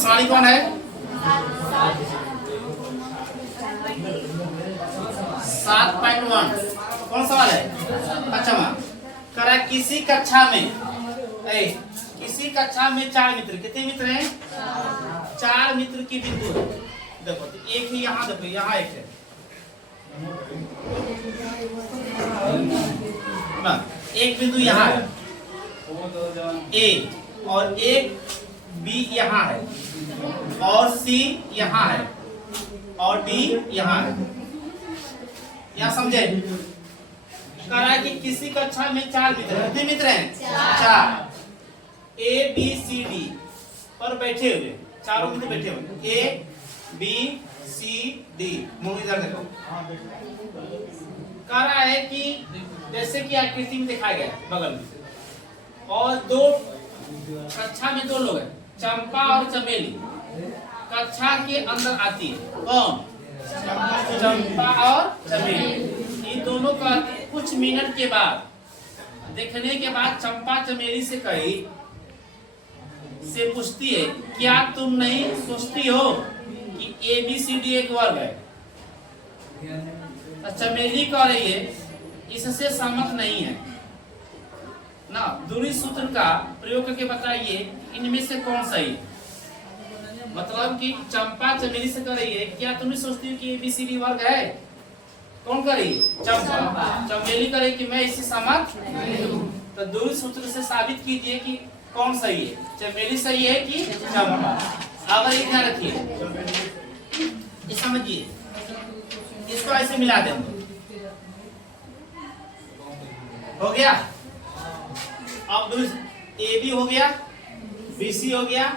प्रश्नावली कौन है? 7.1 कौन सवाल है? अच्छा कह रहा है किसी कक्षा में 4 मित्र, कितने मित्र हैं? 4 मित्र की बिंदु है। देखो तो एक ही यहाँ, देखो यहाँ एक है ना, एक बिंदु यहाँ है ए, और एक बी यहाँ है, और सी यहाँ है, और डी यहाँ है। यहाँ समझे? कह रहा है कि किसी कक्षा में 4 मित्र हैं। कितने मित्र हैं? 4। ए बी सी डी पर बैठे हुए, चारों मित्र बैठे हुए, ए बी सी डी। मुंह इधर देखो। कह रहा है कि जैसे कि आकृति में दिखाया गया बगल में, और दो कक्षा में 2 लोग हैं, चंपा और चमेली कक्षा के अंदर आती है। कौन? चंपा और चमेली। इन दोनों का कुछ मिनट के बाद देखने के बाद चंपा चमेली से कही से पूछती है, क्या तुम नहीं सोचती हो कि ए बी सी डी एक वर्ग है? तो चमेली कह रही है इससे सहमत नहीं है ना, दूरी सूत्र का प्रयोग करके बताइए इनमें से कौन सही है। मतलब कि चंपा चमेली से कह रही है क्या तुम नहीं सोचती हो कि ए बी सी डी वर्ग है? कौन कर रही है? चंपा। चमेली कर रही कि मैं इससे सहमत नहीं हूं। तो दूरी सूत्र से साबित कीजिए कि कौन सही है, चमेली सही है कि चंपा। अगर ये ध्यान रखिए, ये समझिए, इसको ऐसे मिला दें, हो गया। अब ए बी हो गया, बी सी हो गया,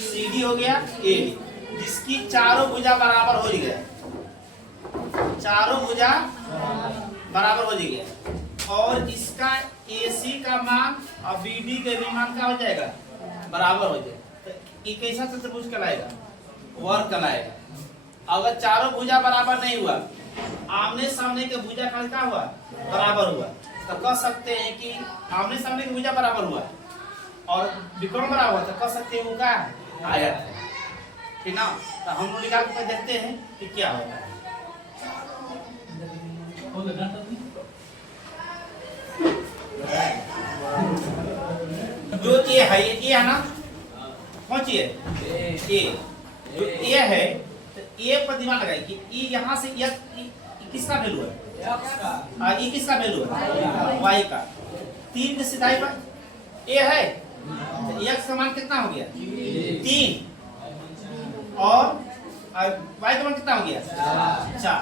सी डी हो गया, ए डी, जिसकी चारों भुजा बराबर हो गया, चारों भुजा बराबर हो गया, और इसका AC का मान और BD के भी मान का हो जाएगा, बराबर हो जाएगा। तो ये कैसा चतुर्भुज कहलाएगा? वर्ग कहलाएगा। अगर चारों भुजा बराबर नहीं हुआ, आमने सामने के भुजा का क्या हुआ? बराबर हुआ, तो कह सकते हैं कि आमने सामने के भुजा बराबर हुआ और विकर्ण बराबर, तो कह सकते हैं वो क्या आयत है, ठीक ना। तो हम लोग निकाल कर देखते हैं कि क्या होता है। जो ये है ना, कौन सी है? ये जो ये है, तो ये पर दिमाग लगाए कि ये यहाँ से ये किसका वैल्यू है? ये किसका वैल्यू है? y का। 3 की सिधाई पर ए है, तो x का मान कितना हो गया? 3, और y का मान कितना हो गया? 4।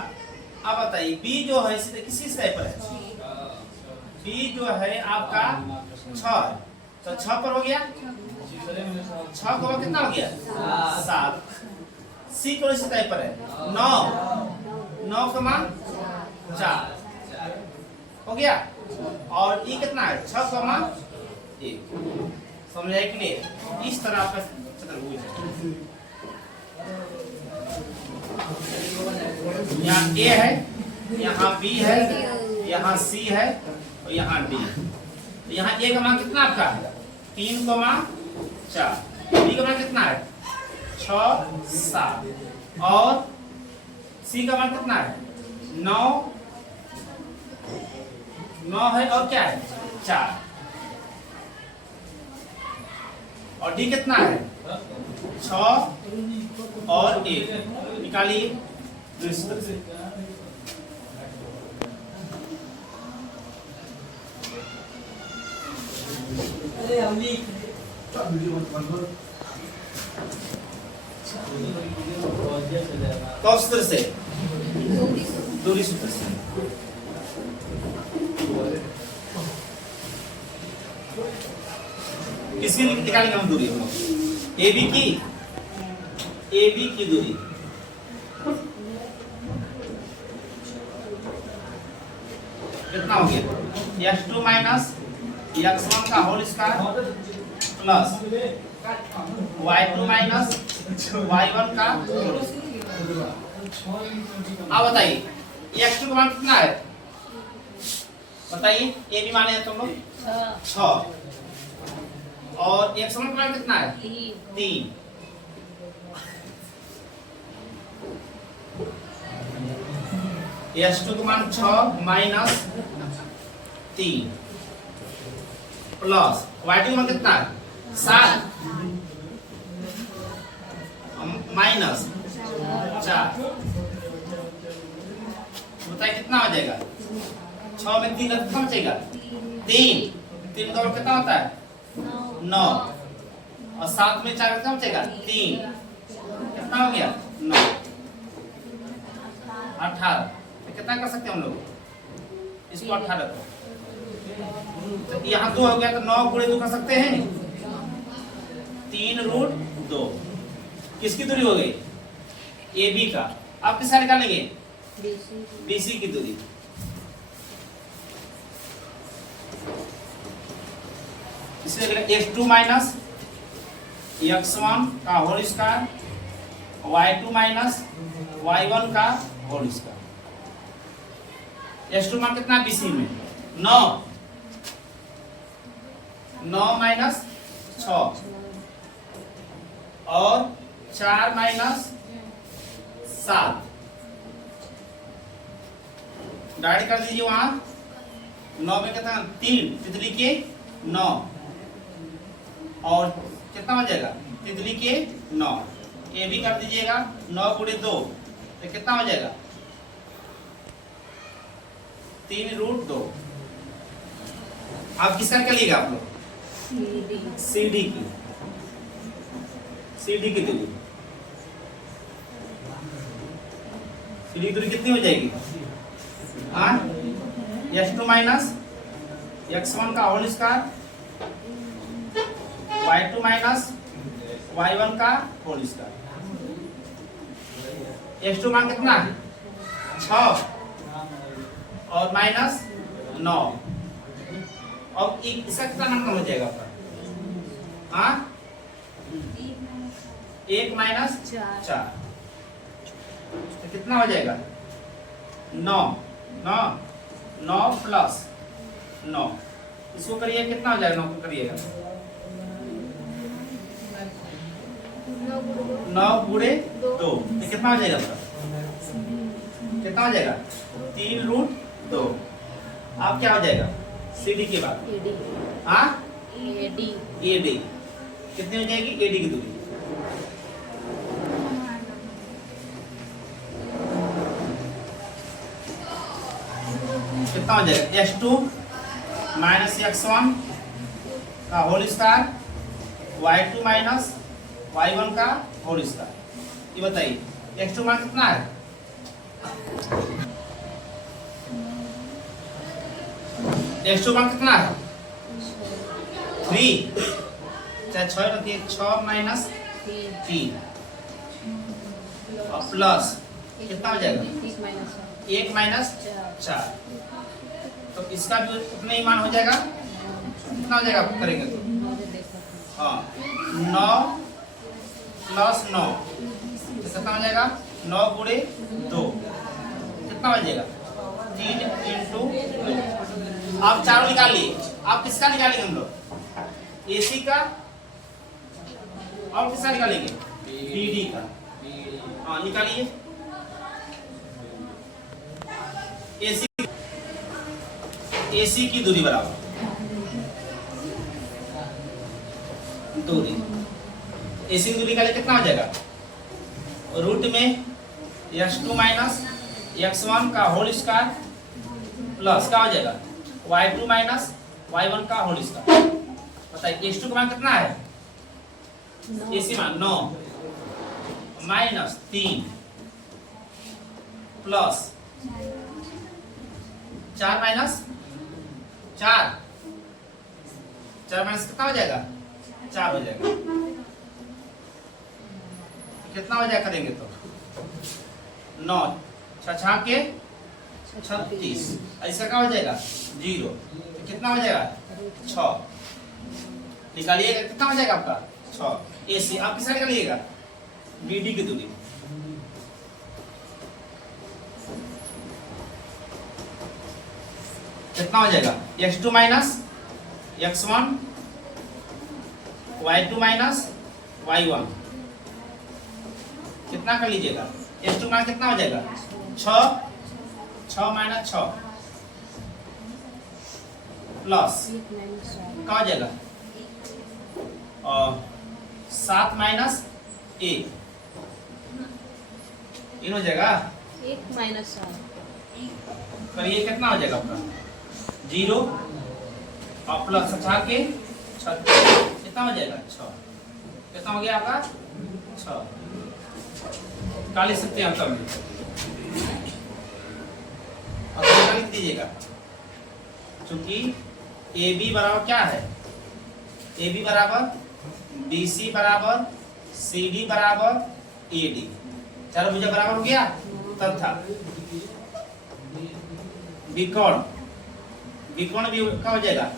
अब बताइए b जो है सीधे किसी सिधाई पर है? b जो है आपका 6, तो 6 पर हो गया, 6 को कितना हो गया? 7। c को इसी टाइप पर है 9 का मान 4 हो गया, और ये कितना है? 6 का मान 1। समझ आया कि नहीं? इस तरह आपका चतुर्भुज है। यहाँ A है, यहाँ B है, यहाँ C है, और यहाँ D। तो यहाँ A का मान कितना आपका है? 3 का मान 4। B का मान कितना है? 6 7, और C का मान कितना है? 9 है, और क्या है? 4, और D कितना है? 6 और 1। निकालिए से। कौन सूत्र से? दूरी सूत्र से। किसकी निकालेंगे हम दूरी? AB की दूरी। कितना हो गया? x2 माइनस x1 का whole square plus y2 minus y1 का होल स्क्वायर। अब बताइए x2 का मान कितना है? बताइए, ए बी माने तुम लोग 6, और x1 का मान कितना है? 3, x2 का मान 6 माइनस 3 प्लस y2 का मान कितना है 7 माइनस 4। बताइए कितना हो जाएगा? 6 में 3 कितना बचेगा? 3 का और कितना होता है 9 और 7 में 4 कितना बचेगा 3 कितना हो गया 9 18। तो कितना कर सकते हैं हम लोग इसको 18 तो यहाँ 2 हो गया तो 9 गुणे 2 कर सकते हैं 3√2। किसकी दूरी हो गई AB का। आप किसका निकालेंगे BC की दूरी। इसलिए x2 माइनस x1 का whole square y2 minus y1 का होल स्क्वायर। x2 मान कितना BC में 9 माइनस 6 और 4 माइनस 7 डायरेक्ट कर दीजिए वहां 9 में कितना 3 तितली के 9 और कितना हो जाएगा तितली के 9 ये भी कर दीजिएगा 9 गुणे 2 तो कितना हो जाएगा 3√2। आप किसका निकालिएगा आप लोग CD की दूरी। CD की दूरी कितनी हो जाएगी x2 माइनस x1 का whole square y2 minus y1 का होल स्क्वायर। x2 मान कितना है 6 और माइनस 9 और इसका कितना नंबर हो जाएगा आपका 1 माइनस 4 तो कितना हो जाएगा 9 प्लस 9 इसको करिए कितना हो जाएगा 9 को करिएगा 9 गुणे 2 तो कितना हो जाएगा कितना हो जाएगा 3√2। आप क्या हो जाएगा CD के बाद AD कितनी हो जाएगी AD की दूरी कितना हो जाएगा x2 माइनस x1 का whole square y2 minus y1 का होल स्क्वायर। ये बताइए x2 मान कितना है x2 मान कितना है 3 चाहे 6 रखिए 6 माइनस 3 और प्लस कितना हो जाएगा 1 माइनस 4 तो इसका भी उतना ही मान हो जाएगा कितना हो जाएगा आप करेंगे तो 9 प्लस 9 कितना हो जाएगा 9 गुणे 2 कितना हो जाएगा 3 इंटू 2। आप चारों निकाल लिए। आप किसका निकालेंगे हम लोग AC का और किसका निकालेंगे BD का। हाँ निकालिए AC की दूरी बराबर दूरी AC की दूरी निकाले कितना हो जाएगा रूट में x2 माइनस x1 का होल स्क्वायर प्लस क्या हो जाएगा y2 माइनस y1 का होल स्क्वायर। बताइए x2 का मान कितना है AC मान 9 माइनस 3 प्लस 4 माइनस 4 माइनस कितना हो जाएगा 4 हो जाएगा। कितना हो जाएगा करेंगे तो 9 6 के 36 ऐसा क्या हो जाएगा 0 तो कितना हो जाएगा 6 निकालिएगा कितना हो जाएगा आपका 6। AC आप किसका निकालिएगा BD की दूरी कितना हो जाएगा x2 minus x1 y2 minus y1 कितना कर लीजिएगा x2 मान कितना हो जाएगा 6 6 माइनस 6 प्लस क्या हो जाएगा 7 माइनस 1 इन हो जाएगा 1 माइनस 7 तो ये कितना हो जाएगा आपका 0 और प्लस 4 के 6 कितना हो जाएगा 6 कितना हो गया आपका 6 का लिख सकते हैं अंतर में और लिख दीजिएगा क्योंकि ए बी बराबर क्या है ए बी बराबर बी सी बराबर सी डी बराबर ए डी चारों भुजा बराबर हो गया तथा विकोण विकोण भी क्या हो जाएगा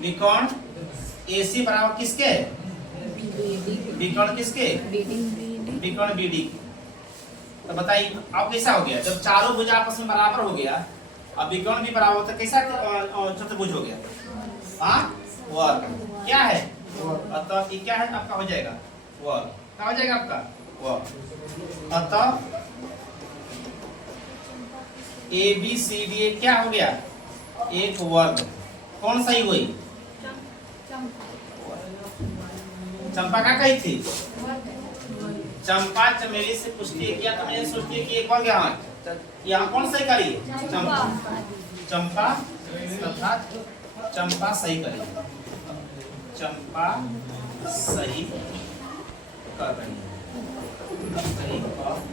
विकोण ए सी बराबर किसके विकोण किसके विकोण बी डी तो बताइए अब कैसा हो गया जब चारों भुजा आपस में बराबर हो गया अब विकोण भी बराबर हो तो कैसा चतुर्भुज हो गया हाँ वर्ग क्या है अतः ये क्या है आपका हो जाएगा वर्ग क्या हो जाएगा आपका वर्ग अतः ए बी सी डी क्या हो गया एक वर्ग कौन सही हुई चंपा क्या कही थी चंपा चमेली से पुष्टि किया तो मैंने सोचती है कि एक वर्ग यहाँ कौन सही करी चंपा चंपा तथा चंपा सही करी चंपा सही कर रही है सही कर